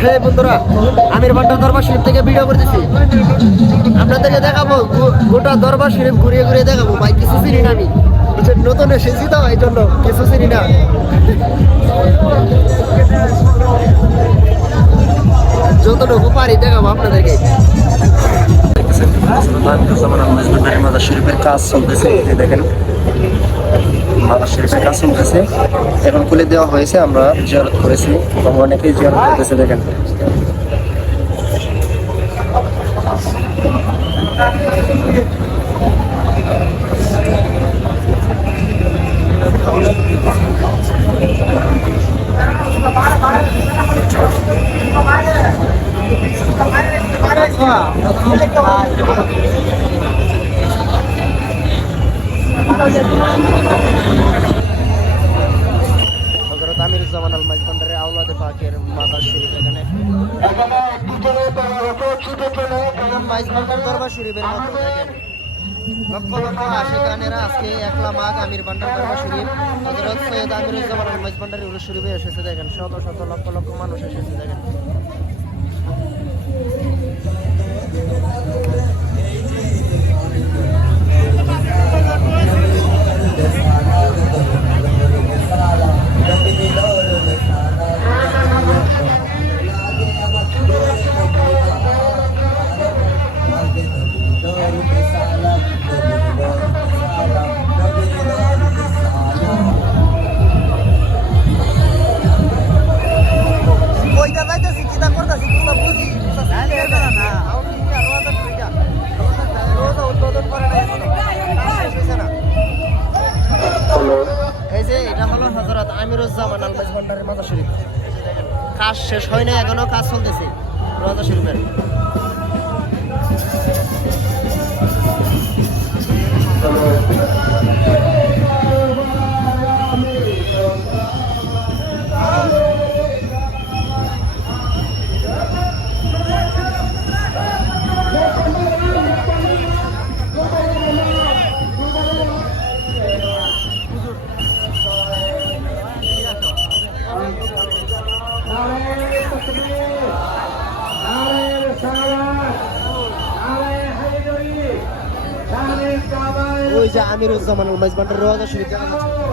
হ্যাঁ বন্ধুরা, আমির ভান্ডার দরবার শরীফ থেকে ভিডিও করতেছি। আপনাদেরকে দেখাবো গোটা দরবার শরীফ ঘুরিয়ে ঘুরিয়ে দেখাবো। ভাই কিছু চিনি না, আমি নতুন এসেছি তো এই জন্য কিছু চিনি না। যতটুকু পারি দেখাবো আপনাদেরকে। মাজার শরীফের কাজ চলতেছে, দেখেন মাজার শরীফের কাজ চলতেছে, এখন খুলে দেওয়া হয়েছে। আমরা জিয়ারত করেছি এবং অনেকেই জিয়ারত করতেছে। দেখেন হযরত আমিরুজ্জামান আল মাইজভান্ডারের আওলাদে পাকের মাজার শরীফ। এখানে মাইজভান্ডার দরবার শরীফের মতো দেখেন লক্ষ লক্ষ আশিকানেরা আজকে একলা মাঘ আমির ভান্ডার দরবার শরীফ হযরত সৈয়দ আমিরুজ্জামান আল মাইজভান্ডারের উরুস শরীফে এসেছে। দেখেন শত শত লক্ষ লক্ষ মানুষ এসেছে। দেখেন এই যে এটা হলো হযরত আমিরুজ্জামান আল মাইজভান্ডারের মাজার শরীফ। কাজ শেষ হয় না, এখনো কাজ চলতেছে মাজার শরীফের। ওই যে আমিরুজ্জামান আল মাইজভান্ডারের রওজা শরীফ দেখা যাচ্ছে।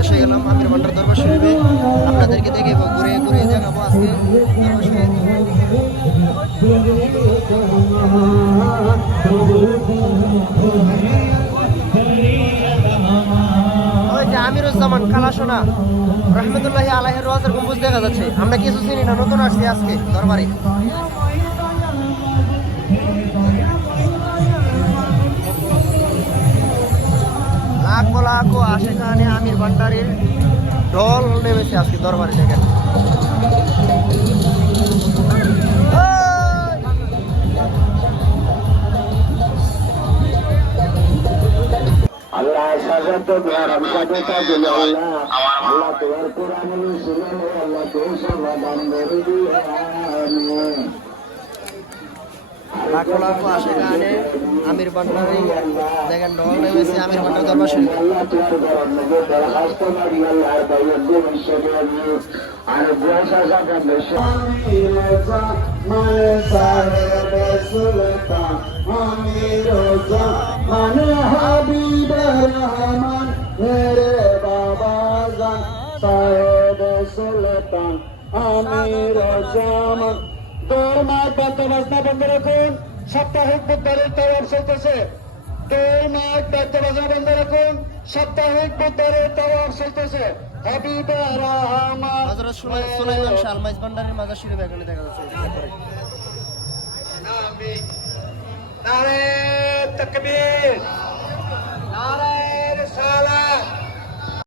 এসে গেলাম আমির ভান্ডার দরবার শরীফে। আপনাদেরকে দেখে ঘুরে ঘুরে দেখাবো আজকে দরবার শরীফ। ওই যে আমিরুজ্জামান কালাসোনা রহমতুল্লাহি আলাইহির রওজার গম্বুজ দেখা যাচ্ছে। আমরা কিছু চিনি না, নতুন আসছি আজকে দরবারে। লাখো লাখো আশিকানে আমির ভান্ডারের ঢল নেমেছে আজকে দরবারে। দেখেন আল্লাহ সাজাত গরম সাজাতা দিল আল্লাহ তোমার কোরআন শুনে আল্লাহ তোর সমাধান করে দিয়ে আমিন। লাখো লাখো আশিকানে আমির ভান্ডারে দেখেন ঢল নেমেছে আমির ভান্ডার দরবার শরীফ। আল্লাহ তোমার গরম নজর দরখাস্ত করি আল্লাহ দাইয়াত দিন সেটা আর গোসা জায়গা বেশি আমি রোজা মানে সাহেব সুলতান আমি রোজা মানে হাবিব রহমান মেরে বাবা জান সাহেব সুলতান আমি রোজা দৌড়মার বাদ্যবাজনা বন্ধ রাখুন। সাপ্তাহিক বুধবারের তাওয়াফ চলতেছে। দৌড়মার বাদ্যবাজনা বন্ধ রাখুন। সাপ্তাহিক বুধবারের তাওয়াফ চলতেছে। হাবিব রহমান হযরত সুলাইমান শাহ আল মাইজভান্ডারের মাজার শরীফ এখানে দেখা যাচ্ছে। নারে তাকবীর, নারে রিসালাত।